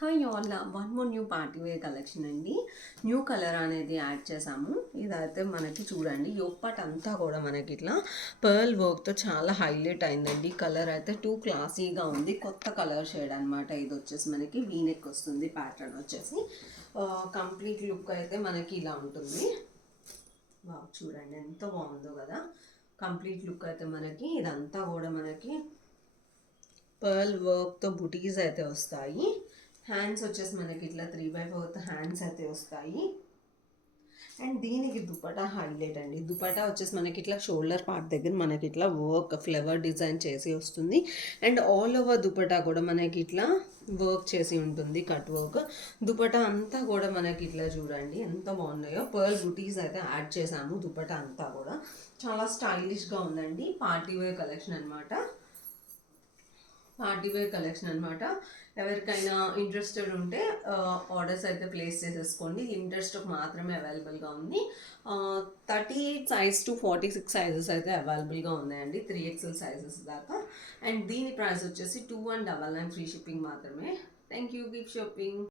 Hi all, one more new party wear collection అండి. New colour అనేది add చేసాము. ఇదైతే మనకి చూడండి, యోగ్ పార్ట్ అంతా కూడా మనకి ఇట్లా పర్ల్ వర్క్తో చాలా హైలైట్ అయిందండి. కలర్ అయితే టూ క్లాసీగా ఉంది. కొత్త కలర్ షేడ్ అనమాట. ఇది వచ్చేసి మనకి వీనెక్ వస్తుంది. ప్యాటర్న్ వచ్చేసి కంప్లీట్ లుక్ అయితే మనకి ఇలా ఉంటుంది. చూడండి ఎంత బాగుందో కదా. కంప్లీట్ లుక్ అయితే మనకి ఇదంతా కూడా మనకి పర్ల్ వర్క్తో బుటీస్ అయితే వస్తాయి. హ్యాండ్స్ వచ్చేసి మనకి ఇట్లా 3/4 హ్యాండ్స్ అయితే వస్తాయి. అండ్ దీనికి దుపటా హైలైట్ అండి. దుపటా వచ్చేసి మనకి ఇట్లా షోల్డర్ పార్ట్ దగ్గర మనకి ఇట్లా వర్క్ ఫ్లవర్ డిజైన్ చేసి వస్తుంది. అండ్ ఆల్ ఓవర్ దుపటా కూడా మనకి ఇట్లా వర్క్ చేసి ఉంటుంది, కట్ వర్క్. దుపటా అంతా కూడా మనకి ఇట్లా చూడండి ఎంత బాగున్నాయో. పర్ల్ బుటీస్ అయితే యాడ్ చేసాము. దుపటా అంతా కూడా చాలా స్టైలిష్గా ఉందండి. పార్టీ వేర్ కలెక్షన్ అనమాట. పార్టీ వేర్ కలెక్షన్ అనమాట. ఎవరికైనా ఇంట్రెస్టెడ్ ఉంటే ఆర్డర్స్ అయితే ప్లేస్ చేసేసుకోండి. లిమిటెడ్ స్టాక్ మాత్రమే అవైలబుల్గా ఉంది. 38 సైజ్ టు 46 సైజెస్ అయితే అవైలబుల్గా ఉన్నాయండి, 3XL సైజెస్ దాకా. అండ్ దీని ప్రైస్ వచ్చేసి 2199 ఫ్రీ షిప్పింగ్ మాత్రమే. Thank you, keep shopping.